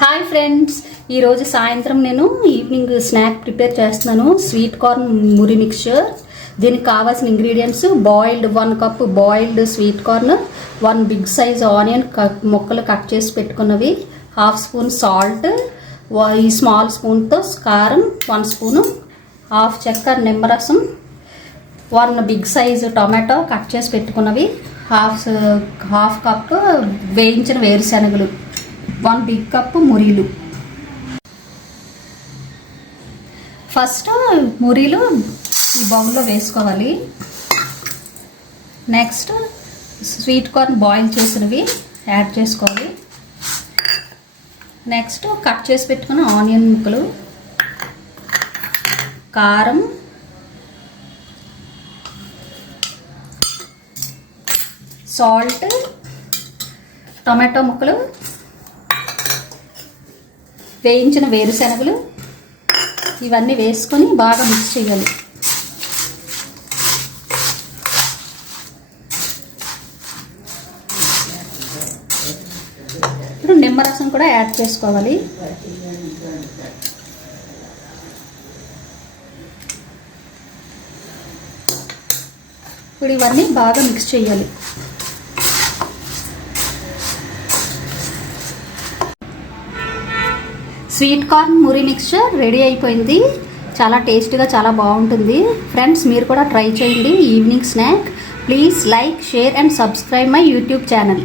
Hi friends, ఈరోజు సాయంత్రం నేను ఈవినింగ్ స్నాక్ ప్రిపేర్ చేస్తున్నాను. స్వీట్ కార్న్ మురి మిక్చర్. దీనికి కావాల్సిన ingredients: boiled 1 cup boiled sweet corn, 1 big size onion ముక్కలు కట్ చేసి పెట్టుకున్నవి, 1/2 స్పూన్ సాల్ట్, ఈ స్మాల్ స్పూన్తో కారం 1 స్పూను, 1/2 చెక్క నిమ్మరసం, 1 బిగ్ సైజ్ టొమాటో కట్ చేసి పెట్టుకున్నవి, హాఫ్ కప్ వేయించిన వేరుశనగలు, 1 బిగ్ కప్ మురీలు. ఫస్ట్ మురీలు ఈ బౌల్లో వేసుకోవాలి. నెక్స్ట్ స్వీట్ కార్న్ బాయిల్ చేసినవి యాడ్ చేసుకోవాలి. నెక్స్ట్ కట్ చేసి పెట్టుకున్న ఆనియన్ ముక్కలు, కారం, సాల్ట్, టొమాటో ముక్కలు, వేయించిన వేరుశనగలు ఇవన్నీ వేసుకొని బాగా మిక్స్ చేయాలి. ఇప్పుడు నిమ్మరసం కూడా యాడ్ చేసుకోవాలి. ఇప్పుడు ఇవన్నీ బాగా మిక్స్ చేయాలి. స్వీట్ కార్న్ మురి మిక్చర్ రెడీ అయిపోయింది. చాలా టేస్టీగా, చాలా బాగుంటుంది. ఫ్రెండ్స్, మీరు కూడా ట్రై చేయండి evening snack. Please like, share and subscribe my YouTube channel.